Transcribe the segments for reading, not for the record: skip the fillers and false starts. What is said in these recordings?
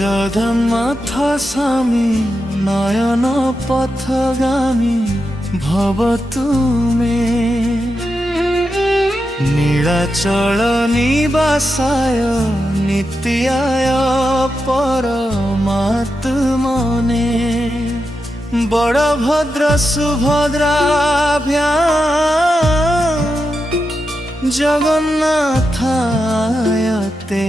জগন্নাথ স্বামী নয়ন পথগামী ভব তুমে নীলাচল নিবাসায় নিত্যায় পরমাত্মনে বড়ভদ্র সুভদ্রাভ্যাম জগন্নাথায় তে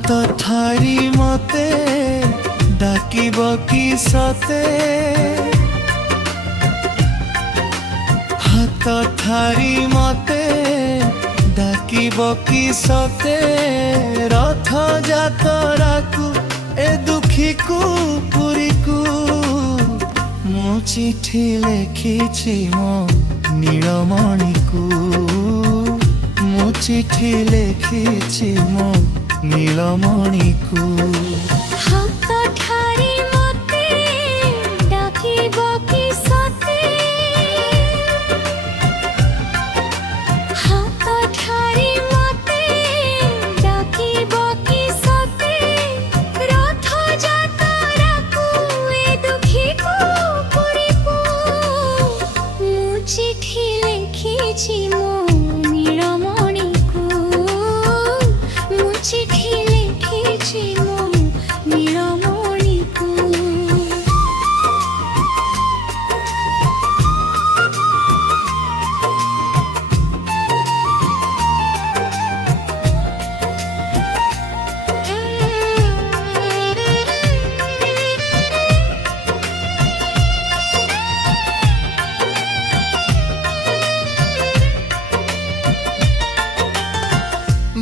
হাত ঠারি মতে ডাকিব কি সতে হাত ঠারি মতে ডাকিব কি সতে রথ যাতরাকু এ দুঃখীকু পুরীকু ମୁଁ ଚିଠି ଲେଖିଛି ମୋ ନୀଳମଣିକୁ ମୁଁ ଚିଠି ଲେଖିଛି ମୋ ନୀଳମଣିକୁ ହାତ ଠାରି ମତେ ଡାକିବ କି ସତେ ହାତ ଠାରି ମତେ ଡାକିବ କି ସତେ ରଥ ଯାତରାକୁ ଏ ଦୁଃଖୀକୁ ପୁରୀକୁ ମୁଁ ଚିଠି ଲେଖିଛି ମୋ ନୀଳମଣିକୁ ମୁଁ ଚିଠି ଲେଖିଛି ମୋ ନୀଳମଣିକୁ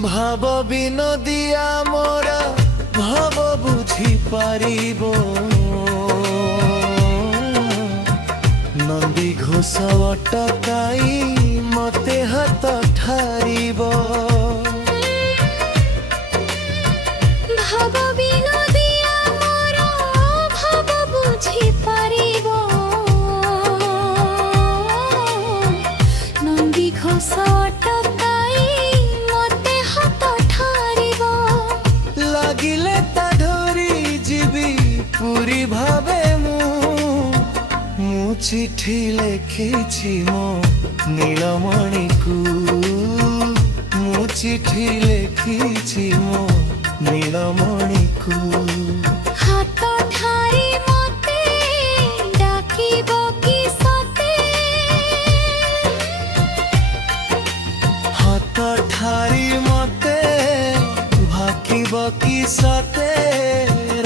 ভাব বিনোদিয়া মোরা ভাব বুঝি পারিব নন্দী ঘোষ অটকাই মতে হাত ঠারিব ভাব বিনোদিয়া মোর ভাব বুঝি পারিব নন্দী ঘোষ অটকাই মতে হাত ঠারিব লাগিলে তা ধরি ଯିବି ପୁରୀ ଭାବେ ମୁଁ ଚିଠି ଲେଖିଛି ମୋ ନୀଳମଣିକୁ ମୁଁ ଚିଠି ଲେଖିଛି ମୋ ନୀଳମଣିକୁ ହାତ ଠାରି ମତେ ଡାକିବ କି ସତେ ହାତ ଠାରି ମତେ ଭାକିବ କି ସତେ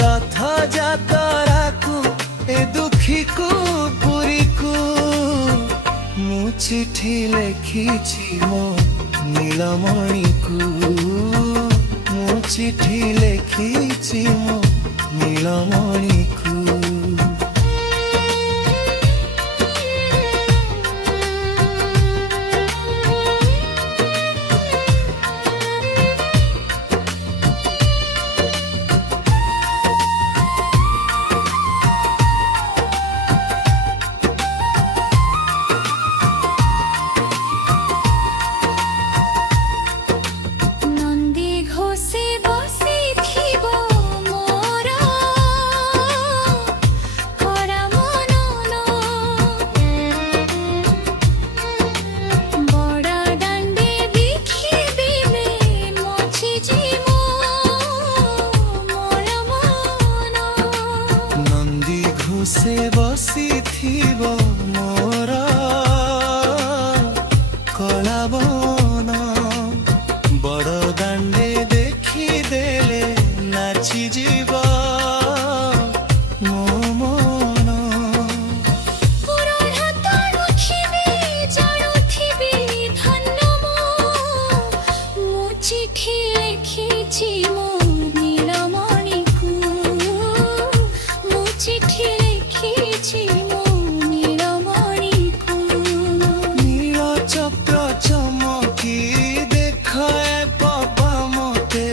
ରଥ ଯାତରାକୁ ଏ ଦୁଃଖୀକୁ ପୁରୀକୁ ମୁଁ ଚିଠି ଲେଖିଛି ମୋ ନୀଳମଣିକୁ ମୁଁ ଚିଠି ଲେଖିଛି ମୋ ନୀଳମଣିକୁ ନନ୍ଦୀ ଘୋଷେ ବସିଥିବ ମୋର କଡ଼ା ମନନ ବଡ଼ ଦାଣ୍ଡେ ଦେଖିବିଲେ ମଚିଯିବ ମୋର ମନ ନନ୍ଦୀ ଘୋଷେ ବସିଥିବ ମୋର କଳାବନ ବଡ଼ ଦାଣ୍ଡେ ଦେଖିଦେଲେ ନାଚିଯିବ ମୋ ମନ ପୁରୁଣା ତଣୁଥିବି ଜାଣୁଥିବି ଧନ୍ୟ ମୁଁ ଚିଠି ଲେଖିଛି ମୋ ନୀଳମଣିକୁ ମୁଁ ଚିଠି ଲେଖିଛି ମୋ ନୀଳମଣିକୁ ନୀଳ ଚକ୍ର ଚମକି ଦେଖ ଏ ପବ ମତେ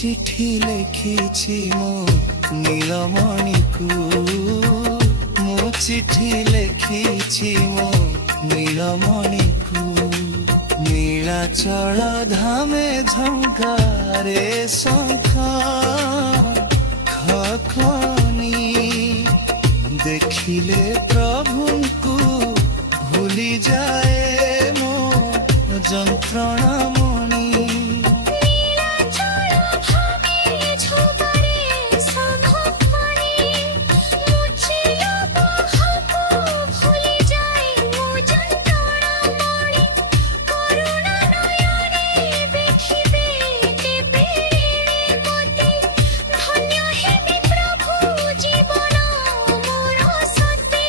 চিঠি লেখিছি ମୋ নীলমণিକୁ ମୁଁ ଚିঠি ଲେଖିଛି ମୋ নীলমণিକୁ নীଳାଚଳ ଧାମେ ଝଙ୍କାରେ ଶଙ୍ଖ ଖଖନି ଦେଖିଲେ ପ୍ରଭୁଙ୍କୁ ଭୁଲି ଯାଏ ମୋ ଯନ୍ତ୍ରଣା ମଣି নীলাচল ভাবে ঝোপারে শঙ্খধ্বনি মুছিল বাহাপু ভুলি যাই মো যন্ত্রণা মণি করুণা নয়নে দেখিবে কেবে মতে ধন্য হেবি প্রভু জীবন মোর সতে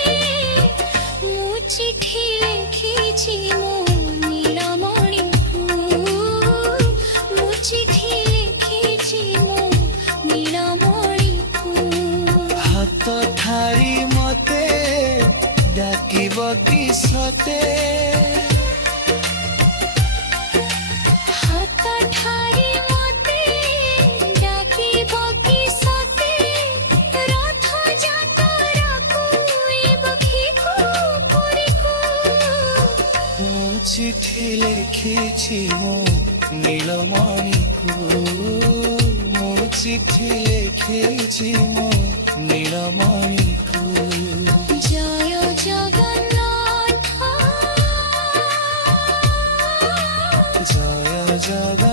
মু চিঠি লিখিছি মো নীলমণিକୁ মু চিঠি লিখিছি মো নীলমণিକୁ হাত ঠাৰি মতে ডাকিব কি সতে হাত ঠারি মতে ডাকিব কি সতে রথ যাত্রাକୁ বখিকু পুরীକୁ ମୁଁ ଚିଠି ଲେଖିଛି ମୋ নীলমণিକୁ ମୁଁ ଚିଠି ଲେଖିଛି ମୋ নীলমণিକୁ জয় জগন্নাথ জয় জগন্নাথ